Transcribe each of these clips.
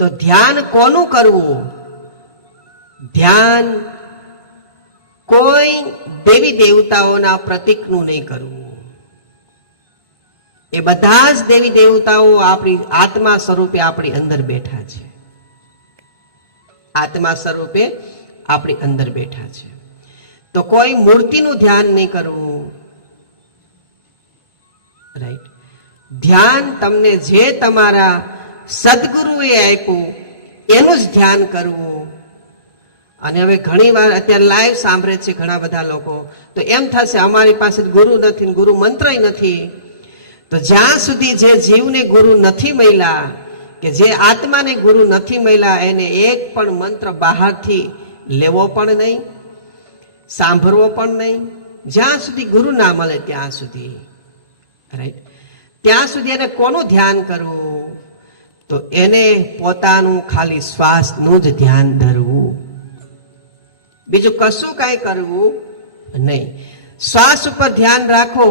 તો ધ્યાન કોનું કરવું? ધ્યાન કોઈ દેવી દેવતાઓના પ્રતીકનું નહીં કરવું. એ બધા જ દેવી દેવતાઓ આપણી આત્મા સ્વરૂપે આપણી અંદર બેઠા છે. આત્મા સ્વરૂપે આપણી અંદર બેઠા છે. તો કોઈ મૂર્તિનું ધ્યાન નહીં કરવું. રાઈટ. ધ્યાન તમને જે તમારા સદગુરુએ આપ્યું એનું જ ધ્યાન કરવું. અને હવે ઘણી વાર અત્યારે લાઈવ સાંભળે છે ઘણા બધા લોકો, તો એમ થશે અમારી પાસે ગુરુ નથી, ગુરુ મંત્રય નથી. તો જ્યાં સુધી જે જીવને ગુરુ નથી મળ્યા, કે જે આત્માને ગુરુ નથી મળ્યા, એને એક પણ મંત્ર બહારથી લેવો પણ નહીં, સાંભળવો પણ નહીં. જ્યાં સુધી ગુરુ ના મળે ત્યાં સુધી, રાઈટ, ત્યાં સુધી એને કોનું ધ્યાન કરવું? તો એને પોતાનું ખાલી શ્વાસનું જ ધ્યાન ધરવું, બીજું કશું કાંઈ કરવું નહીં. શ્વાસ ઉપર ધ્યાન રાખો,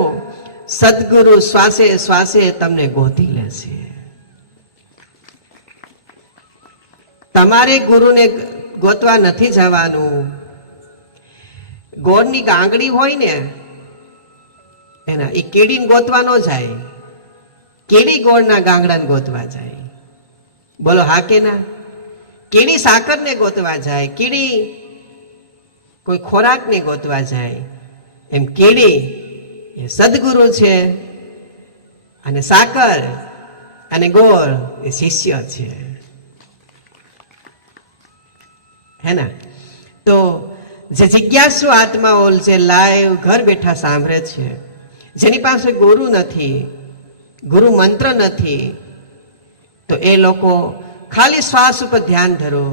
સદગુરુ શ્વાસે શ્વાસે તમને ગોતી લેશે. તમારે ગુરુને ગોતવા નથી જવાનું. ગોળની ગાંગડી હોય ને એના એ કીડીને ગોતવા ન જાય, કીડી ગોળના ગાંગડાને ગોતવા જાય. બોલો હા કે ના? કીડી સાકરને ગોતવા જાય, કીડી કોઈ ખોરાકને ગોતવા જાય. એમ કીડી એ સદગુરુ છે, અને સાકર અને ગોળ એ શિષ્ય છે. હે ના? તો જે જિજ્ઞાસુ આત્માઓ જે લાઈવ ઘર બેઠા સાંભળે છે, જેની પાસે ગુરુ નથી, ગુરુ મંત્ર નથી, તો એ લોકો ખાલી શ્વાસ ઉપર ધ્યાન ધરો.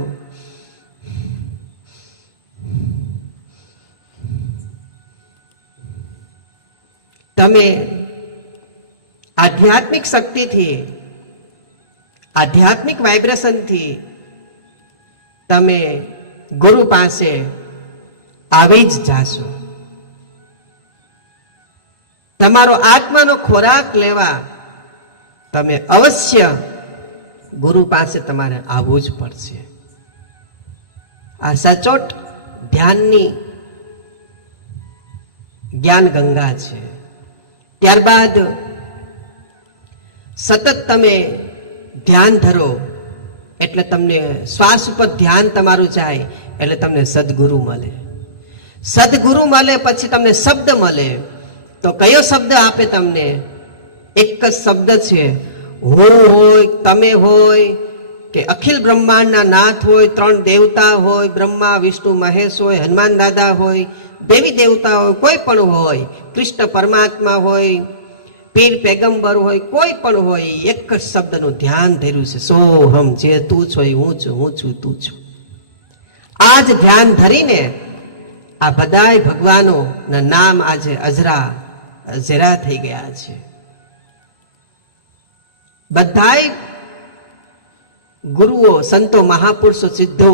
તમે આધ્યાત્મિક શક્તિથી, આધ્યાત્મિક વાઇબ્રેશનથી તમે ગુરુ પાસે આવી જ જાશો. તમારો આત્માનો ખોરાક લેવા તમે અવશ્ય ગુરુ પાસે તમારે આવવું જ પડશે. આ સચોટ ધ્યાનની જ્ઞાન ગંગા છે. ત્યારબાદ સતત તમે ધ્યાન ધરો એટલે તમને શ્વાસ ઉપર ધ્યાન તમારું જાય એટલે તમને સદગુરુ મળે. સદગુરુ મળે પછી તમને શબ્દ મળે. તો કયો શબ્દ આપે તમને? એક જ શબ્દ છે, હું હોય, તમે હોય, કે અખિલ બ્રહ્માંડના નાથ હોય, ત્રણ દેવતા હોય, બ્રહ્મા વિષ્ણુ મહેશ હોય, હનુમાન દાદા હોય, દેવી દેવતા હોય, કોઈ પણ હોય, કૃષ્ણ પરમાત્મા હોય, પીર પેગંબર હોય, કોઈ પણ હોય, એક જ શબ્દનું ધ્યાન ધર્યું છે, સોહમ, જે તું છો એ હું છું, હું છું તું છું. આ જ ધ્યાન ધરીને આ બધાય ભગવાનો ના નામ આજે અજરા ઝેરા થઈ ગયા છે. બધાય ગુરુઓ, સંતો, મહાપુરુષો, સિદ્ધો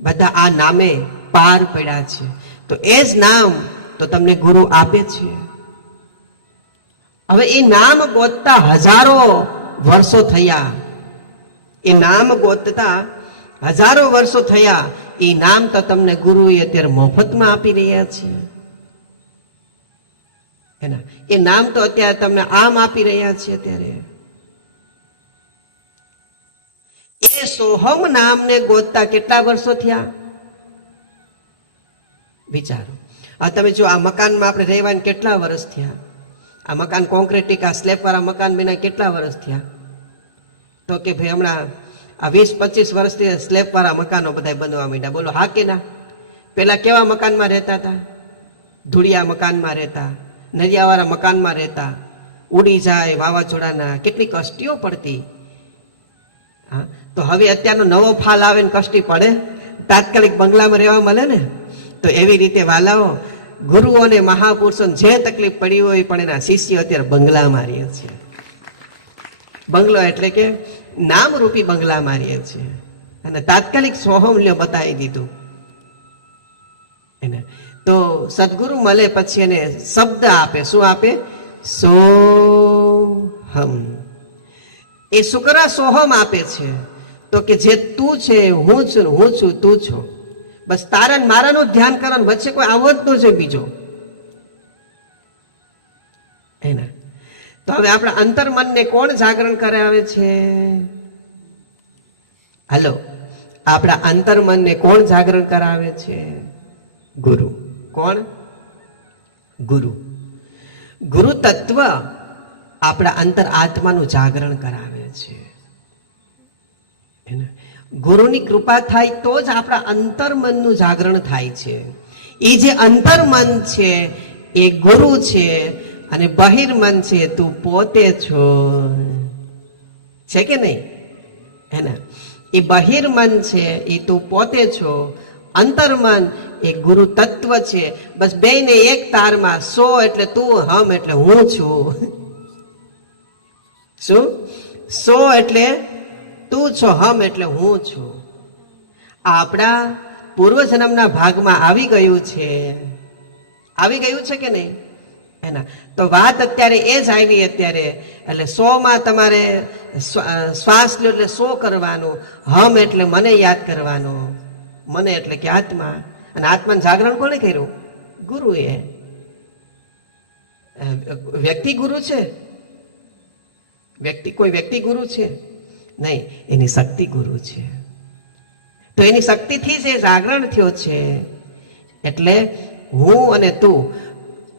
બધા આ નામે પાર પડ્યા છે. તો એ જ નામ તો તમને ગુરુ આપે છે. હવે એ નામ ગોતતા હજારો વર્ષો થયા, એ નામ ગોતતા હજારો વર્ષો થયા. એ નામ તો તમને ગુરુ અત્યારે મફતમાં આપી રહ્યા છે. એ નામ તો અત્યારે તમને આમ આપી રહ્યા છે. અત્યારે એ સોહમ નામને ગોતતા કેટલા વર્ષો થયા વિચારો. આ તમે જો આ મકાનમાં આપણે રહેવાના કેટલા વર્ષ થયા? આ મકાન કોન્ક્રીટ આ સ્લેબ વાળા મકાન બન્યા કેટલા વર્ષ થયા? તો કે ભાઈ હમણાં આ 20-25 વર્ષથી સ્લેબ વાળા મકાનો બધા બનવા માંડ્યા. બોલો હા કે ના? પેલા કેવા મકાનમાં રહેતા હતા? ધૂળિયા મકાનમાં રહેતા, નરિયાવાળા મકાનમાં રહેતા, ઉડી જાય વાવાઝોડાના, કેટલી કષ્ટીઓ પડતી. હા, તો હવે અત્યારનો નવો ફાલ આવે ને કષ્ટી પડે? તાત્કાલિક બંગલામાં રહેવા મળે ને? તો એવી રીતે વાલાઓ, ગુરુઓને મહાપુરુષોને જે તકલીફ પડી હોય પણ એના શિષ્યો અત્યારે બંગલામાં રહે છે. બંગલો એટલે કે નામરૂપી બંગલામાં રહે છે. અને તાત્કાલિક સોહમ લ્યો બતાવી દીધું એને. તો સદગુરુ મળે પછી એને શબ્દ આપે. શું આપે? સોહમ. એ શુક્ર સોહમ આપે છે, તો કે જે તું છે, હું છું, હું છું, તું છો. બસ તારા ને મારાનું ધ્યાન કરવાનું, વચ્ચે કોઈ આવો જ ન છે બીજો. એના તો હવે આપણા અંતર્મનને કોણ જાગરણ કરાવે છે? હાલો, આપણા અંતર્મનને કોણ જાગરણ કરાવે છે? ગુરુ. કોણ? ગુરુ. ગુરુ તત્વ આપણા અંતર આત્માનું જાગરણ કરાવે છે. ગુરુની કૃપા થાય તો જ આપણા અંતર્મનનું જાગરણ થાય છે. એ જે અંતર્મન છે એ ગુરુ છે, અને બહિર્મન છે તું પોતે છો. છે કે નહીં? હે ને? એ બહિર્મન છે એ તું પોતે છો, અંતર્મન એ ગુરુ તત્વ છે. બસ બેયને એક તારમાં, સો એટલે તું, હમ એટલે હું છું. શું? સો એટલે તું છો, હમ એટલે હું છું. આપણા પૂર્વજન્મના ભાગમાં આવી ગયું છે. આવી ગયું છે કે નહીં? એના તો વાત અત્યારે એ જ આવી અત્યારે. એટલે 100 માં તમારે શ્વાસ લો એટલે 100 કરવાનું, હમ એટલે મને યાદ કરવાનો. મને એટલે કે આત્મા. અને આત્માનું જાગરણ કોણે કર્યું? ગુરુએ. વ્યક્તિ ગુરુ છે? કોઈ વ્યક્તિ ગુરુ છે? નહીં, એની શક્તિ ગુરુ છે. તો એની શક્તિથી જે જાગરણ થયો છે. એટલે હું અને તું,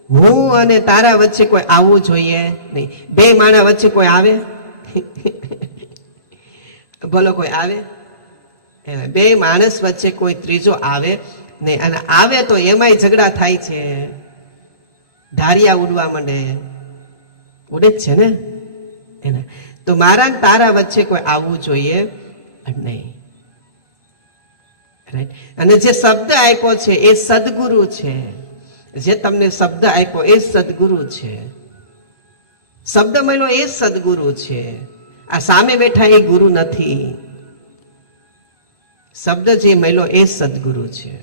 હું અને તારા વચ્ચે કોઈ આવવું જોઈએ નહીં. બે માણા વચ્ચે કોઈ આવે? બોલો, કોઈ આવે? બે માણસ વચ્ચે કોઈ ત્રીજો આવે નહીં. અને આવે તો એમાંય ઝઘડા થાય છે, ધારિયા ઉડવા માંડે. ઉડે જ છે ને એના. તો મારા ને તારા વચ્ચે કોઈ આવવું જોઈએ નહીં. રાઈટ? અને જે શબ્દ આપ્યો છે એ સદગુરુ છે. જે તમને શબ્દ આપ્યો એ સદગુરુ છે. શબ્દ મળ્યો એ સદગુરુ છે. આ સામે બેઠા એ ગુરુ નથી. શબ્દ જે મળ્યો એ સદગુરુ છે.